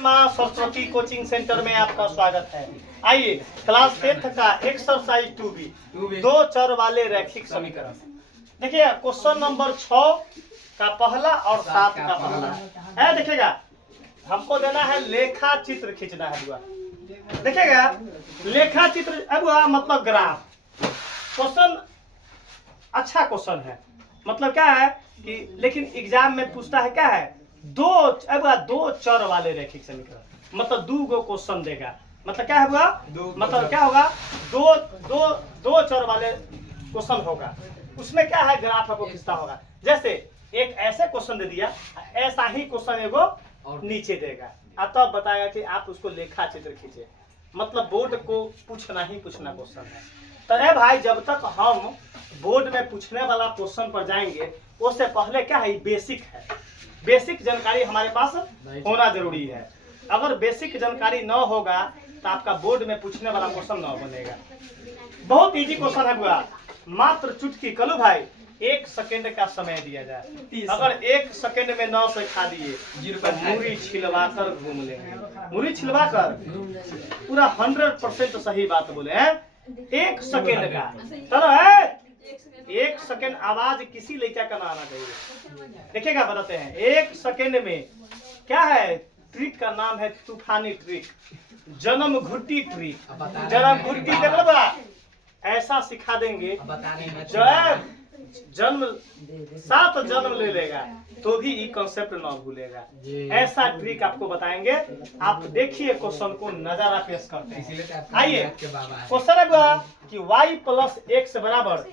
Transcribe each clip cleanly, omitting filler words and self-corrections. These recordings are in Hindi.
माँ सरस्वती कोचिंग सेंटर में आपका स्वागत है। आइए क्लास 10th का एक्सरसाइज 2B दो चर वाले रैखिक समीकरण। देखिए क्वेश्चन नंबर 6 का पहला और 7 का पहला है। देखिएगा हमको देना है लेखा चित्र खींचना है बुआ। देखिएगा लेखा चित्र अब मतलब ग्राफ। क्वेश्चन अच्छा क्वेश्चन है, मतलब क्या है कि लेकिन एग्जाम में पूछता है क्या है, दो चर वाले रैखिक समीकरण, मतलब दो क्वेश्चन देगा। मतलब क्या है मतलब क्या होगा, दो चर वाले क्वेश्चन होगा। उसमें क्या है, ग्राफ आपको खींचना होगा। जैसे एक ऐसे क्वेश्चन दे दिया, ऐसा ही क्वेश्चन एगो नीचे देगा, तब बताएगा कि आप उसको लेखा चित्र खींचे। मतलब बोर्ड को पूछना ही पूछना क्वेश्चन है। तो भाई जब तक हम बोर्ड में पूछने वाला क्वेश्चन पर जाएंगे उससे पहले क्या है, बेसिक है। बेसिक जानकारी हमारे पास होना जरूरी है। अगर बेसिक जानकारी न होगा तो आपका बोर्ड में पूछने वाला क्वेश्चन न बनेगा। बहुत इजी क्वेश्चन है बुआ, मात्र चुटकी कलू भाई 1 सेकंड का समय दिया जाए। अगर 1 सेकंड में 9 से खा दिए तो मुरी छिलवा कर घूम लेंगे। मुरी छिलवा कर पूरा 100% सही बात बोले हैं। 1 सेकंड का चलो है, 1 सेकंड आवाज किसी लड़का का ना आना चाहिए। देखिएगा बताते हैं 1 सेकंड में क्या है। ट्रिक का नाम है तूफानी ट्रिक, जन्म घुट्टी ट्रिक। जन्म घुट्टी ऐसा सिखा देंगे जो जन्म 7 जन्म ले लेगा तो भी ये कॉन्सेप्ट ना भूलेगा। ऐसा ट्रिक आपको बताएंगे। आप देखिए क्वेश्चन को नजारा पेश करते हैं। आइए क्वेश्चन है कि y प्लस x बराबर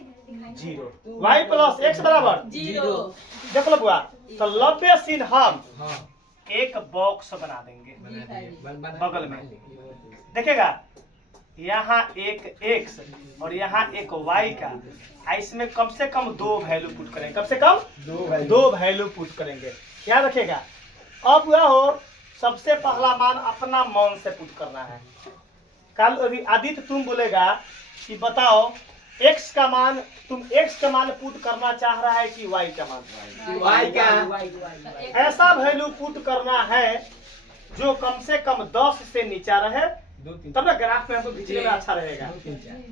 0, y प्लस x बराबर 0। देख लो बुआ, तो लंबे सीन हम एक बॉक्स बना देंगे बगल में। देखिएगा यहाँ एक x और यहाँ एक y का, इसमें कम से कम 2 वैल्यू पुट करेंगे। कम से कम 2 वैल्यू पुट करेंगे। क्या रखेगा, अब यह हो सबसे पहला मान अपना मन से पुट करना है। कल अभी आदित्य तुम बोलेगा कि बताओ x का मान, तुम x का मान पुट करना चाह रहा है कि y का मान। y का ऐसा वैल्यू पुट करना है जो कम से कम 10 से नीचा रहे, तब ना ग्राफ में हमको खींचने में अच्छा रहेगा।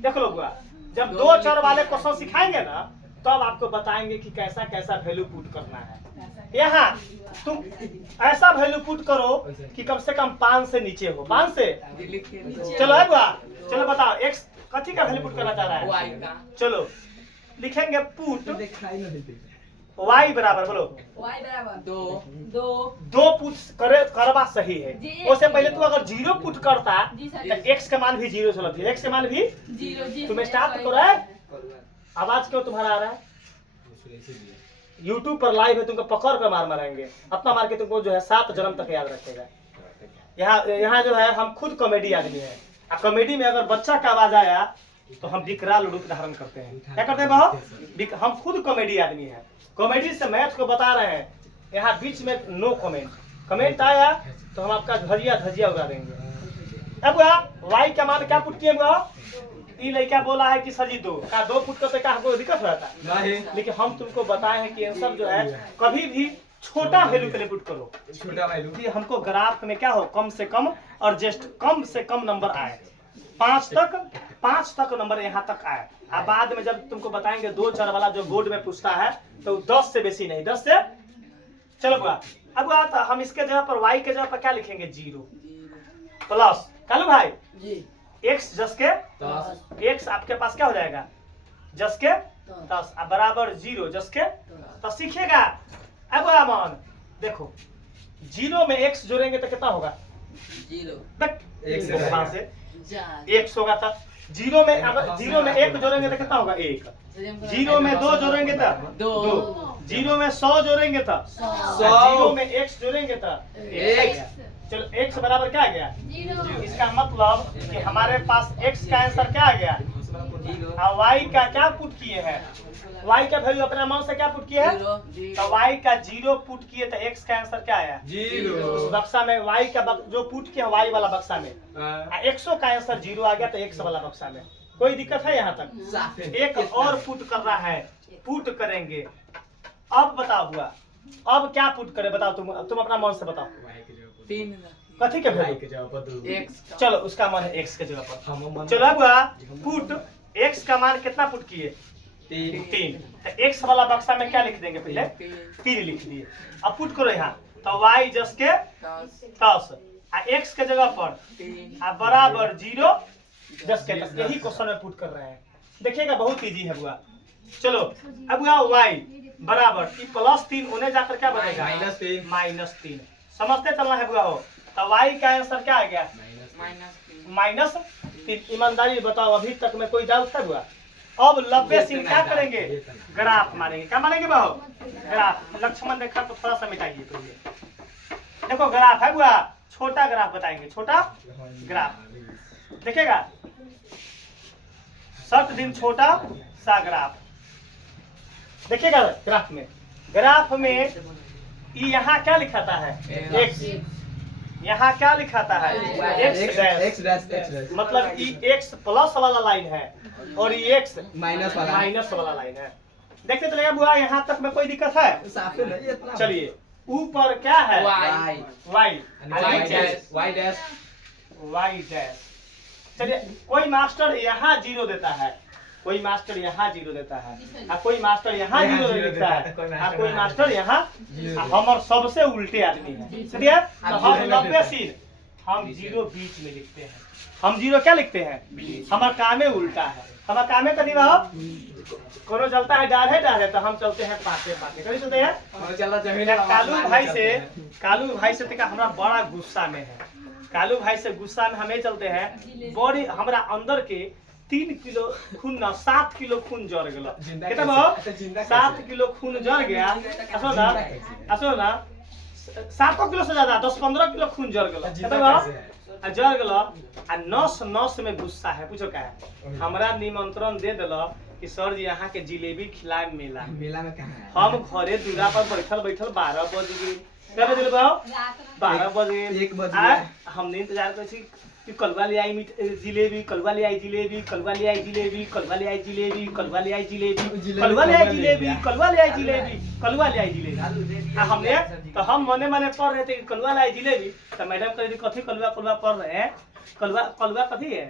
देख लो बुआ, जब 2 चर वाले क्वेश्चन सिखाएंगे ना तब आपको बताएंगे कि कैसा कैसा वैल्यू पुट करना है। यहाँ तुम ऐसा वैल्यू पुट करो कि कम से कम 5 से नीचे हो। 5 से चलो है बुआ, चलो बताओ x कथी का वैल्यू पुट करना चाह रहा है। चलो लिखेंगे पुट y बराबर, बोलो y बराबर 2 पुट करवा सही है। उससे पहले तू अगर 0 पुट करता तो x का मान भी 0 चला, x का मान भी 0। तुम स्टार्ट करो है। आवाज क्यों तुम्हारा आ रहा है, YouTube पर लाइव है, तुमको पकड़ कर मार मारेंगे। अपना मार के तुमको जो है 7 जन्म तक याद रखेगा। यहाँ जो है हम खुद कॉमेडी आदमी है। कॉमेडी में अगर बच्चा का आवाज आया तो हम विकराल रूप धारण करते हैं। क्या करते हैं बहुत, हम खुद कॉमेडी आदमी है। कॉमेडी से मैथ को बता रहे हैं। यहाँ बीच में नो कमेंट, कमेंट आया तो हम आपका धजिया उड़ा देंगे। अब y का मान क्या पुट किए, ये लड़का बोला है कि सजी 2 पुट करते का हमको दिक्कत रहता है, लेकिन हम तुमको बताए हैं कि आंसर जो है कभी भी छोटा वैल्यू के लिए पुट करो, छोटा वैल्यू कि हमको ग्राफ में क्या हो, कम से कम और जस्ट कम से कम नंबर आए। 5 तक नंबर यहाँ तक आए। अब बाद में जब तुमको बताएंगे 2 चर वाला जो बोर्ड में पूछता है तो 10 से बेसी नहीं, 10 से। चलो बुआ, अब आता हम इसके जगह पर y के जगह पर क्या लिखेंगे, 0 प्लस कालू भाई जी x जस के 10। x आपके पास क्या हो जाएगा, जस के 10 बराबर 0 जस के। तो सीखेगा अब मान देखो 0 में x जोड़ेंगे तो कितना होगा, 0 से x होगा। था 0 में अगर 0 में 1 जोड़ेंगे तो कितना होगा, 1। 0 में 2 जोड़ेंगे तो 2। 0 में 100 जोड़ेंगे तो 100। 0 में x जोड़ेंगे तो 1। चलो x बराबर क्या आ गया, 0। इसका मतलब कि हमारे पास x का आंसर क्या आ गया, और y का क्या पुट किए हैं, y का वैल्यू अपने मन से क्या पुट किए हैं, तो y का 0 पुट किए तो x का आंसर क्या आया, 0। उस बक्सा में y का जो पुट किया y वाला बक्सा में 100 का आंसर 0 आ गया, तो x वाला बक्सा में कोई दिक्कत है यहाँ तक। एक और पुट कर रहा है, पुट करेंगे। अब बताओ हुआ, अब क्या पुट करे बताओ, तुम अपना मन से बताओ। कथी के वैल्यू के जगह पर x चलो उसका मान है x के जगह पर। हम चलो अब हुआ पुट x का मान कितना पुट किए 3 तो x वाला बक्सा में क्या लिख देंगे पहले 3 लिख दिए। अब पुट करो यहाँ तो y जस के 10 आ x के जगह पर आ बराबर 0 10 के 10 यही क्वेश्चन में पुट कर रहे हैं। देखिएगा बहुत इजी है बुआ। चलो अब हुआ y बराबर ई +3 उन्हें जाकर क्या बनेगा -3 समझते चलना है बुआ हो। तो y का आंसर क्या आ गया -3। ईमानदारी बताओ अभी तक में कोई डाउट है बुआ? अब 90 सीन क्या करेंगे ग्राफ मानेंगे। क्या मानेंगे बाबू ग्राफ। लक्ष्मण रेखा को थोड़ा सा मिटाइए पहले। देखो ग्राफ है बुआ छोटा ग्राफ बताएंगे छोटा ग्राफ देखिएगा शर्त दिन छोटा सा ग्राफ देखिएगा। ग्राफ में यहाँ क्या लिखाता है x यहाँ क्या लिखाता है x डैश मतलब ये x प्लस वाला लाइन है और ये x माइनस वाला लाइन है। देखते चलेगा बुआ यहाँ तक में कोई दिक्कत है? चलिए ऊपर क्या है y डैश। चलिए कोई मास्टर यहाँ 0 देता है कोई मास्टर यहाँ 0 देता है और कोई मास्टर यहाँ 0 लिखता है और कोई मास्टर यहाँ हमारे सबसे उल्टे आदमी है। चलिए तो हम 90 सीन हम 0 बीच में लिखते हैं। हम 0 क्या लिखते हैं हमारा कामे उल्टा है। हमारा कामे कभी हो कोनो चलता है डार है तो हम चलते हैं पाके कभी चलते हैं। कालू भाई से तक हमारा बड़ा गुस्सा में है। कालू भाई से गुस्सा में हमें चलते हैं बड़ी हमारा अंदर के 3 किलो खून ना 7 किलो खून जर गया। कितना भाव 7 किलो खून जर गया। असो ना 7 किलो से ज्यादा 10-15 किलो खून जर गया। कितना भाव जर गया आ नस में गुस्सा है। पूछो क्या है हमरा निमंत्रण दे दिल कि सर जी यहाँ के जिलेबी खिलाए मेला में कहाँ हम घरे दूरा पर बैठल 12 बज गए। क्या बजे 12 बज गए। हमने इंतजार कर कि कलवा ले आई जिलेबी कलवा ले आई जिलेबी कलवा ले आई जिलेबी कलवा ले आई जिलेबी कलवा ले आई जिलेबी कलवा ले आई जिलेबी कलवा ले आई जिलेबी कलवा ले आई जिलेबी। हमने तो हम मने मने पढ़ रहे थे कि कलवा ले आई जिलेबी तो मैडम कह रही कथी कलवा पढ़ रहे हैं कलवा कथी है।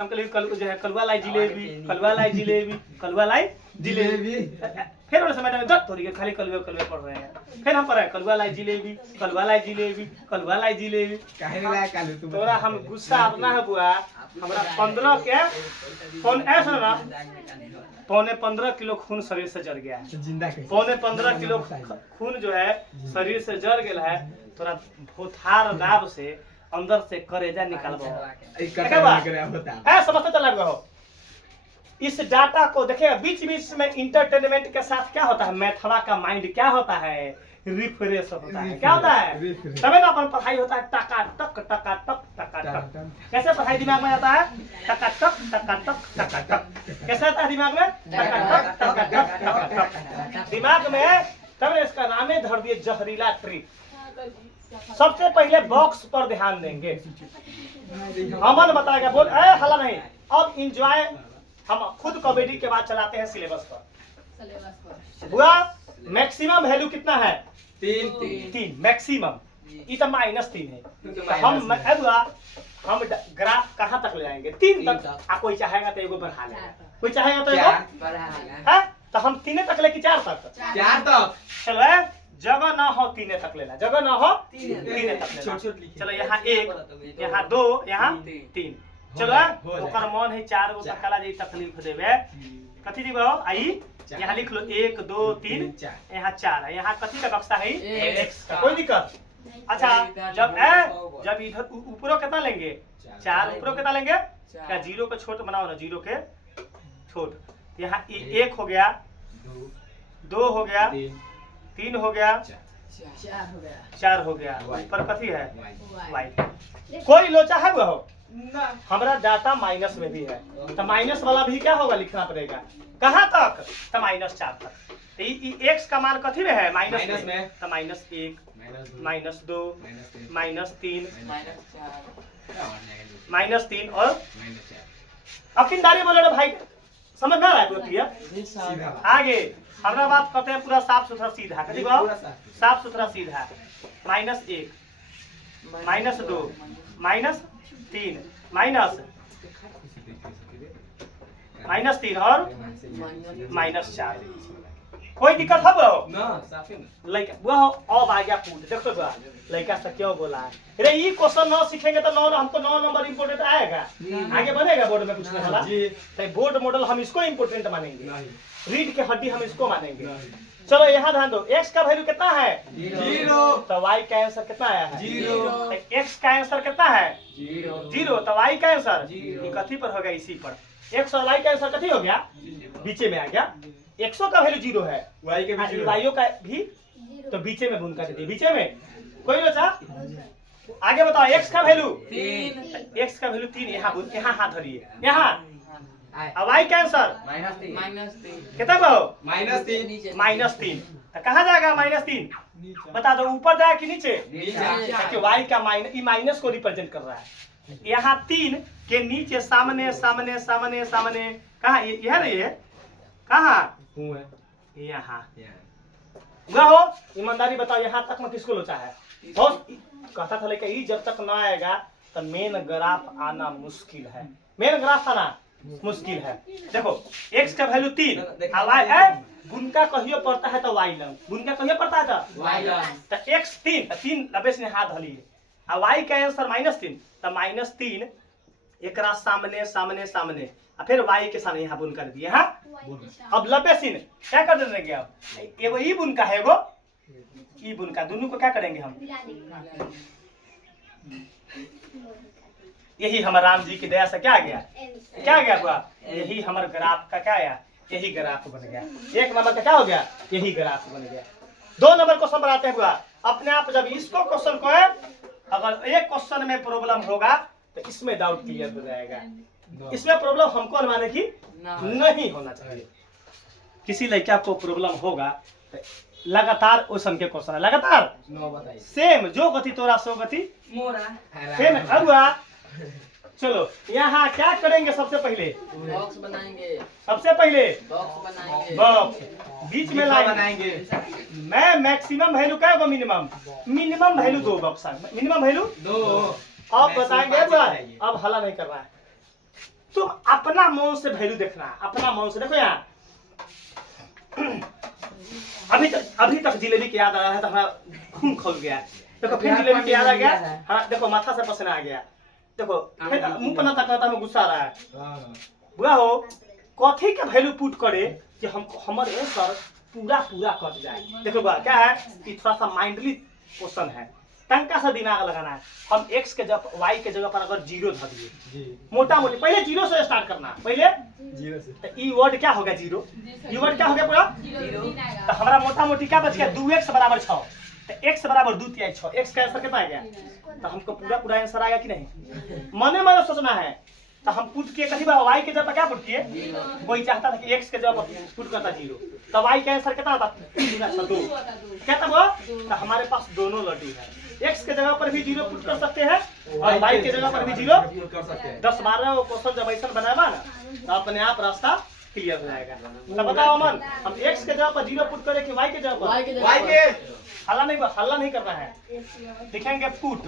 हम कल जो है कलवा लाई जिलेबी कलवा लाई जिलेबी कलवा लाई जिलेबी। फिर उन्हें मैडम दस थोड़ी खाली कलवे पढ़ रहे हैं। फिर हम पढ़ रहे कलवा लाई जिलेबी कलवा लाई जिलेबी कलवा लाई जिलेबी। तोरा हम गुस्सा अपना है बुआ हमारा 15 के कौन ऐसा ना 15 किलो खून शरीर से जर गया है। 15 किलो खून जो है शरीर से जर गया है। तोरा भोथार दाब से अंदर से करेजा निकालबो समझते चला हो। इस डाटा को देखिएगा बीच में इंटरटेनमेंट के साथ क्या होता है मैथवा का माइंड क्या होता है रिफ्रेश होता है। क्या होता है तभी ना अपन पढ़ाई होता है टका टक। कैसे पढ़ाई दिमाग में आता है टका टक। कैसे आता है दिमाग में टका टक दिमाग में। तब इसका नाम है धर दिए जहरीला ट्रिक। सबसे पहले बॉक्स पर ध्यान देंगे। अमन बताएगा बोल हला नहीं। अब इंजॉय हम खुद कॉमेडी के बाद चलाते हैं सिलेबस पर। हुआ मैक्सिमम वैल्यू कितना है 3 मैक्सिमम ये तो -3 है। हम ग्राफ कहाँ तक ले जाएंगे 3 तक। कोई चाहेगा तो एगो बढ़ा लेगा कोई चाहेगा तो एगो बढ़ा तो हम 3 तक ले कि 4 तक चलो जगह ना हो 3 तक लेना जगह ना हो 3 तक लेना। चलो यहाँ 1 यहाँ 2 यहाँ 3 चलो ओकर मन है 4 गो तकला जे तकलीफ देवे कथी दी बाबू आई यहाँ लिख लो 1 2 3 यहाँ 4 है। यहाँ कथी का बक्सा है x का कोई दिक्कत। अच्छा जब इधर ऊपरों कितना लेंगे 4 ऊपरों कितना लेंगे क्या 0 के छोट बनाओ ना 0 के छोट। यहाँ 1 हो गया 2 हो गया 3 हो गया 4 हो गया। ऊपर कथी है y। कोई लोचा है वो हमारा डाटा माइनस में भी है तो माइनस वाला भी क्या होगा लिखना पड़ेगा कहाँ तक तो -4 तक। एक्स का मान कथी में है माइनस में तो -1 -2 -3 और अकिनदारी बोले भाई समझ में आ रहा है क्लियर। आगे हमारा बात करते हैं पूरा साफ सुथरा सीधा कथी साफ सुथरा सीधा -1 -2 -3 -3 और -4। कोई दिक्कत है वो लड़का वह अब आ गया पूछ देखो बा लड़का से क्यों बोला है अरे ये क्वेश्चन न सीखेंगे तो हमको 9 नंबर इम्पोर्टेंट आएगा आगे बनेगा बोर्ड में पूछने वाला तो बोर्ड मॉडल हम इसको इम्पोर्टेंट मानेंगे रीड के हड्डी हम इसको मानेंगे। चलो यहाँ ध्यान दो x का वैल्यू कितना है 0 तो y का आंसर कितना आया है 0 x का आंसर कितना है 0 तो y का आंसर ये कथी पर होगा इसी पर x और y का आंसर कथी हो गया बीचे में आ गया x का वैल्यू 0 है y का भी तो बीचे में भूमिका दे बीचे में कोई लोचा आगे बताओ x का वैल्यू 3 यहाँ हाथ धरिए यहाँ अब y का आंसर -3 कितना कहो -3 तो कहाँ जाएगा -3 बता दो ऊपर जाएगा कि नीचे क्योंकि y का माइनस को रिप्रेजेंट कर रहा है यहाँ 3 के नीचे सामने सामने सामने सामने कहाँ ये है ना ये कहाँ यहाँ हो ईमानदारी बताओ यहाँ तक में किसको लोचा है बहुत कहता था लेकिन जब तक ना आएगा तो मेन ग्राफ आना मुश्किल है मेन ग्राफ आना मुश्किल है। देखो x का वैल्यू 3 बुनका कहियो पड़ता है तो y लंग बुनका कहियो पड़ता है तो y लंग तो x 3 लबेस ने हाथ धलिए और y का आंसर -3 तो -3 एकरा सामने सामने सामने फिर y के सामने यहाँ बुन कर दिए हाँ अब लबेसिन क्या कर देंगे अब एगो ई बुनका है एगो ई बुनका दोनों को क्या करेंगे हम यही हमारे राम जी की दया से क्या गया हुआ यही हमारे ग्राफ का क्या आया यही ग्राफ बन गया 1 नंबर का क्या हो गया यही ग्राफ बन गया। 2 नंबर क्वेश्चन बनाते हैं हुआ अपने आप जब इसको क्वेश्चन को है अगर एक क्वेश्चन में प्रॉब्लम होगा तो इसमें डाउट क्लियर हो जाएगा इसमें प्रॉब्लम हमको माने की नहीं होना चाहिए किसी लड़का को प्रॉब्लम होगा तो लगातार ओसन के क्वेश्चन है लगातार सेम जो गति तोरा सो गति मोरा सेम हुआ। चलो यहाँ क्या करेंगे सबसे पहले बॉक्स बनाएंगे सबसे पहले बॉक्स बीच में बनाएंगे मैं मैक्सिमम वैल्यू क्या होगा minimum value 2 box minimum value 2 अब बताएंगे अब हल्ला नहीं कर रहा है तुम अपना मन से वैल्यू देखना अपना मन से देखो यहाँ अभी तक जिलेबी की याद आ रहा है तो हमारा खून खोल गया देखो फिर जिलेबी की याद आ गया हाँ देखो माथा से पसीना आ गया देखो मुंह पर ना तकता में गुस्सा आ रहा है बुआ हो कथी का वैल्यू पुट करे कि हम हमारे आंसर पूरा कट जाए। देखो बुआ क्या है कि थोड़ा सा माइंडली क्वेश्चन है टंका सा दिमाग लगाना है हम x के जगह y के जगह पर अगर 0 धर दिए मोटा मोटी पहले 0 से स्टार्ट करना पहले 0 से तो ई वर्ड क्या हो गया 0 ई वर्ड क्या हो गया पूरा 0 तो हमारा मोटा मोटी क्या बच गया 2x बराबर 6 तो x बराबर 2 3 6 x का आंसर कितना आ गया तो हमको पूरा आंसर आएगा कि नहीं मने सोचना है तो हम पुट किए कहीं बार y के जगह क्या पुट किए वही चाहता था कि x के जगह पुट करता 0 तो y का आंसर कितना आता 2 क्या था वो तो हमारे पास दोनों लड्डू है x के जगह पर भी 0 पुट कर सकते हैं और y के जगह पर भी 0 पुट कर सकते हैं 10-12 क्वेश्चन जब ऐसा बनाएगा ना तो अपने आप रास्ता क्लियर हो जाएगा। तो बताओ अमन हम x के जगह पर 0 पुट करें कि y के जगह पर y के हल्ला नहीं करना है लिखेंगे पुट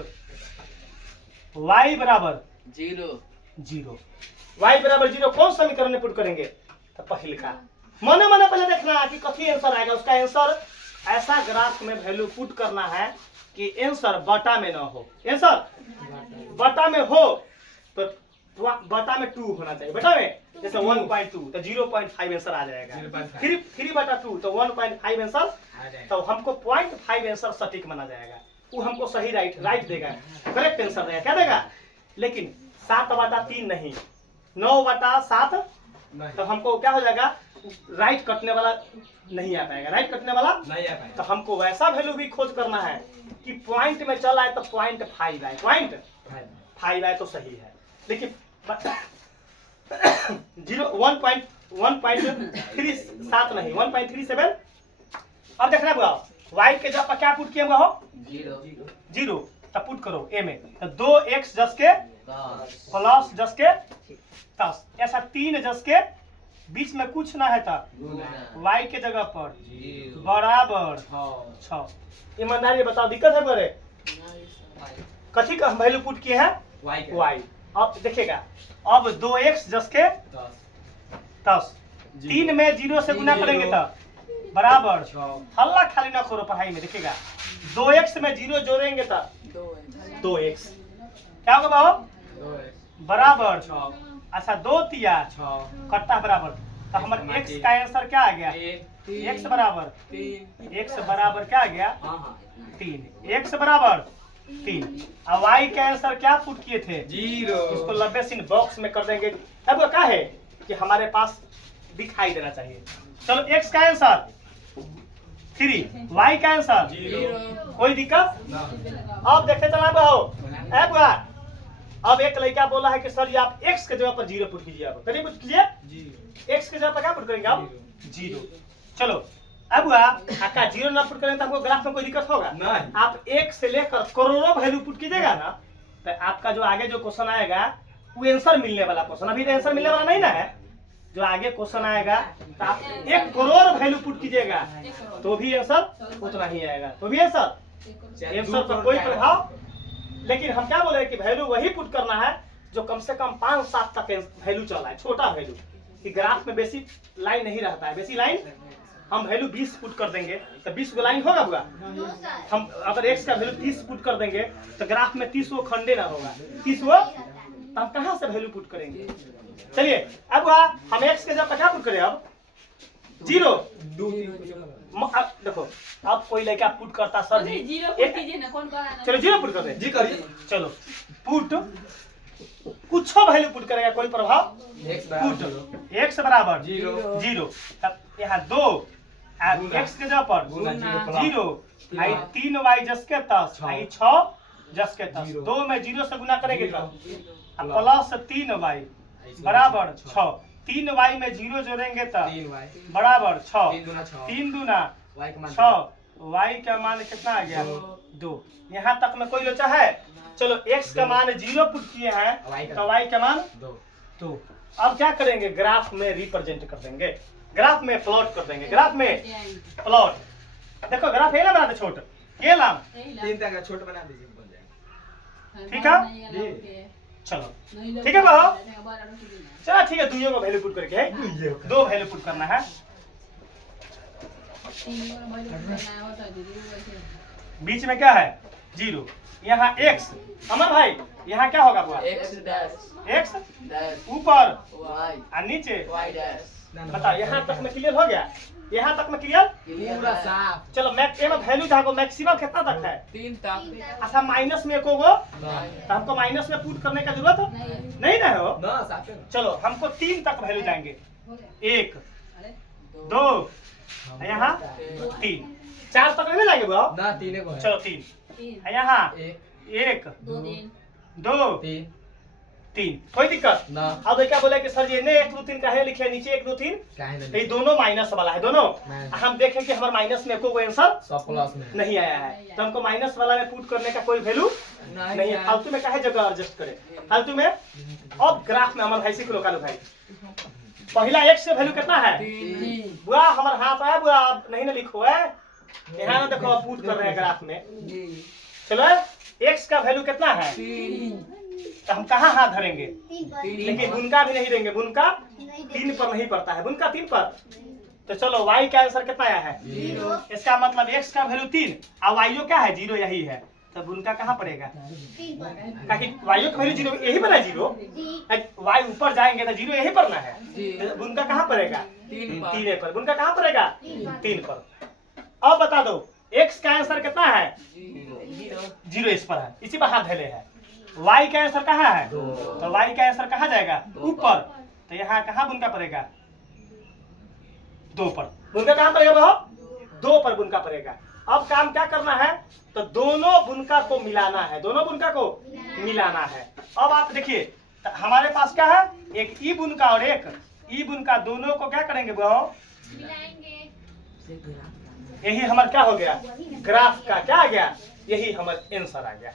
y बराबर 0 y बराबर 0 कौन समीकरण में पुट करेंगे तो पहले का मने पहले देखना है कि कथी आंसर आएगा उसका आंसर ऐसा ग्राफ में वैल्यू पुट करना है कि आंसर बटा में ना हो आंसर बटा में हो तो बटा में 2 होना चाहिए बटा में जैसे 1.2 तो 0.5 आंसर आ जाएगा 3/2 तो 1.5 आंसर तो हमको 0.5 आंसर सटीक माना जाएगा वो हमको सही राइट देगा करेक्ट आंसर देगा क्या देगा लेकिन 7/3 नहीं 9/7 तो हमको क्या हो जाएगा राइट कटने वाला नहीं आ पाएगा राइट कटने वाला नहीं आ पाएगा तो हमको वैसा वैल्यू भी खोज करना है कि पॉइंट में चल आए तो 0.5 आए 0.5 आए तो सही है लेकिन 1.37 नहीं 1.37 अब देखना होगा y के जगह पर क्या पुट किया हो 0 तब पुट करो a में तो 2x जस के प्लस जस के 10 ऐसा 3 जस के बीच में कुछ ना है तब y के जगह पर बराबर 6 ईमानदारी बताओ दिक्कत है बड़े कथी का हम वैल्यू पुट किए हैं? y। अब देखिएगा, अब 2x जस के 10, 3 में 0 से गुना करेंगे तब बराबर हल्ला खाली ना करो पढ़ाई में। देखिएगा 2x में 0 जोड़ेंगे तब 2x क्या होगा बाबू? बराबर अच्छा 2 तिया कट्टा बराबर, तो हमारे x का आंसर क्या आ गया? x बराबर क्या आ गया? 3। x बराबर 3। अब y का आंसर क्या पुट किए थे? 0। इसको 90 सीन बॉक्स में कर देंगे। अब क्या है कि हमारे पास दिखाई देना चाहिए। चलो x का आंसर 3, y का आंसर 0। कोई दिक्कत? अब देखते चला अब एक लड़का बोला है कि सर जी आप x के जगह पर 0 पुट कीजिए। अब करिए पुट कीजिए, x के जगह पर क्या पुट करेंगे आप? 0। चलो अब आपका 0 ना पुट करेंगे तो आपको ग्राफ में कोई दिक्कत होगा? नहीं। आप 1 से लेकर करोड़ों वैल्यू पुट कीजिएगा ना, तो आपका जो आगे जो क्वेश्चन आएगा वो आंसर मिलने वाला क्वेश्चन, अभी तो आंसर मिलने वाला नहीं ना है। जो आगे क्वेश्चन आएगा तो आप 1 करोड़ वैल्यू पुट कीजिएगा तो भी आंसर उतना ही आएगा, तो भी आंसर पर कोई प्रभाव। लेकिन हम क्या बोले कि वैल्यू वही पुट करना है जो कम से कम 5-7 तक वैल्यू चला है, छोटा वैल्यू कि ग्राफ में बेसिक लाइन नहीं रहता है। बेसिक लाइन हम वैल्यू 20 पुट कर देंगे तो 20 गो लाइन होगा बुआ। हम अगर x का वैल्यू 30 पुट कर देंगे तो ग्राफ में 30 वो खंडे ना होगा, 30 वो, तो हम कहाँ से वैल्यू पुट करेंगे? चलिए अब हम x के जगह क्या पुट करें? अब 0। देखो अब कोई लड़का पुट करता सर जी 0 पुट कीजिए ना, कौन करा? चलो 0 पुट कर दे जी, करिए। चलो पुट कुछ वैल्यू पुट करेगा, कोई प्रभाव? पुट x बराबर 0। तब यहाँ 2 x के जगह पर 0, 3y जस के 10, 6 जस के 10, 2 में 0 से गुना करेंगे तब प्लस 3y बराबर 6, 3y में 0 जोड़ेंगे तब बराबर 6, 3 दूना 6, y का मान कितना आ गया? 2। यहाँ तक में कोई लोचा है? चलो x का मान 0 पुट किए हैं तो y का मान 2। अब क्या करेंगे? ग्राफ में रिप्रेजेंट कर देंगे, ग्राफ में प्लॉट कर देंगे। ग्राफ में प्लॉट देखो, ग्राफ ये ना बना दे छोट, ये नाम 3 तक छोट बना दीजिए, बन जाएगा। ठीक है? चलो ठीक है बाबा, चलो ठीक है। 2 को वैल्यू पुट करके है, 2 वैल्यू पुट करना है। बीच में क्या है? 0। यहाँ x, अमर भाई यहाँ क्या होगा बुआ? x ऊपर और नीचे y। बताओ यहाँ तक में क्लियर हो गया? यहाँ तक में क्लियर? पूरा साफ। चलो वैल्यू था मैक्सिमम कितना तक है? 3 तक। अच्छा माइनस में एको गो, तो हमको माइनस में पुट करने का जरूरत नहीं ना हो। चलो हमको 3 तक वैल्यू जाएंगे, 1 2 यहाँ 3, 4 तक नहीं जाएंगे बुआ ना, 3 को है। चलो 3 यहाँ 1 2 3, कोई दिक्कत ना। अब क्या बोले कि सर जी ने 1 2 3 काहे लिखे नीचे 1 2 3? ये दोनों माइनस वाला है, दोनों हम देखें कि हमारे माइनस में कोई आंसर सब प्लस में नहीं आया है, तो हमको माइनस वाला में पुट करने का कोई वैल्यू नहीं है। फालतू में काहे जगह एडजस्ट करें फालतू में। अब ग्राफ में हमारे भाई सीख लो कालू भाई, पहला x से वैल्यू कितना है? बुआ हमारे हाथ आया बुआ, नहीं ना लिखो है यहाँ ना, देखो आप पुट कर रहे हैं ग्राफ में। चलो x का वैल्यू कितना है? तो हम कहाँ हाथ धरेंगे? लेकिन बुनका भी नहीं देंगे, बुनका 3 पर नहीं पड़ता है, बुनका 3 पर। तो चलो y का आंसर कितना आया है? 0। इसका मतलब x का वैल्यू 3 और y क्या है? 0 यही है, तो बुनका कहाँ पड़ेगा? ताकि y का वैल्यू 0 यही पर है, 0 y ऊपर जाएंगे तो 0 यही पर ना है, तो बुनका कहाँ पड़ेगा? 3 पर। बुनका कहाँ पड़ेगा? 3 पर। अब बता दो x का आंसर कितना है? 0 इस पर है, इसी पर हाथ धैले है। y का आंसर कहाँ है? तो y का आंसर कहाँ जाएगा? ऊपर, तो यहाँ कहाँ बुनका पड़ेगा? 2 पर। बुनका कहाँ पड़ेगा बाबू? 2 पर बुनका पड़ेगा। अब काम क्या करना है? तो दोनों बुनका को मिलाना है, दोनों बुनका को मिलाना है। अब आप देखिए हमारे पास क्या है? एक ई बुनका और एक ई बुनका, दोनों को क्या करेंगे बाबू? यही हमारा क्या हो गया? ग्राफ का क्या आ गया? यही हमारा आंसर आ गया।